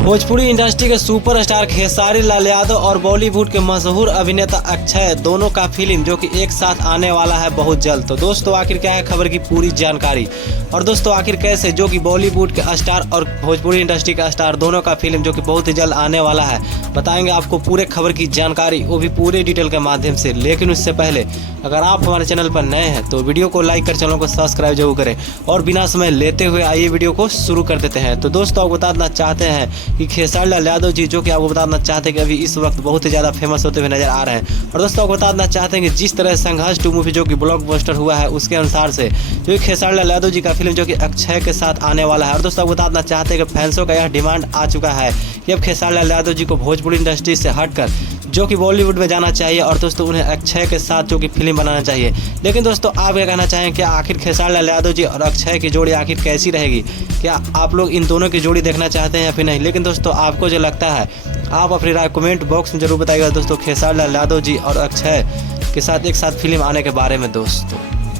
Bhojpuri industry के superstar Khesari Lal Yadav और बॉलीवुड के मशहूर अभिनेता अक्षय दोनों का फिल्म जो कि एक साथ आने वाला है बहुत जल्द। तो दोस्तों आखिर क्या है खबर की पूरी जानकारी, और दोस्तों आखिर कैसे जो कि बॉलीवुड के स्टार और भोजपुरी इंडस्ट्री का स्टार दोनों का फिल्म जो कि बहुत ही जल्द आने वाला है, बताएंगे आपको पूरे खबर की जानकारी, वो भी पूरे डिटेल के माध्यम से। लेकिन उससे पहले अगर आप हमारे चैनल पर नए हैं तो वीडियो को लाइक कर चैनल को सब्सक्राइब जरूर करें, और बिना समय लेते हुए आइए वीडियो को शुरू कर देते हैं। तो दोस्तों आपको बताना चाहते हैं कि खेसारी लाल यादव जी जो कि आपको बताना चाहते हैं कि अभी इस वक्त बहुत ही ज़्यादा फेमस होते हुए नजर आ रहे हैं। और दोस्तों आपको बताना चाहते हैं कि जिस तरह संघर्ष 2 मूवी जो कि ब्लॉकबस्टर हुआ है उसके अनुसार से जो खेसारी लाल यादव जी का फिल्म जो कि अक्षय के साथ आने वाला है। और दोस्तों आपको बताना चाहते हैं कि फैंसों का यह डिमांड आ चुका है कि अब खेसारी लाल यादव जी को भोजपुरी इंडस्ट्री से हटकर जो कि बॉलीवुड में जाना चाहिए, और दोस्तों उन्हें अक्षय के साथ जो कि फिल्म बनाना चाहिए। लेकिन दोस्तों आप क्या कहना चाहें कि आखिर खेसारी लाल यादव जी और अक्षय की जोड़ी आखिर कैसी रहेगी? क्या आप लोग इन दोनों की जोड़ी देखना चाहते हैं या फिर नहीं? लेकिन दोस्तों आपको जो लगता है आप अपनी राय कमेंट बॉक्स में जरूर बताइएगा दोस्तों खेसारी लाल यादव जी और अक्षय के साथ एक साथ फिल्म आने के बारे में दोस्तों।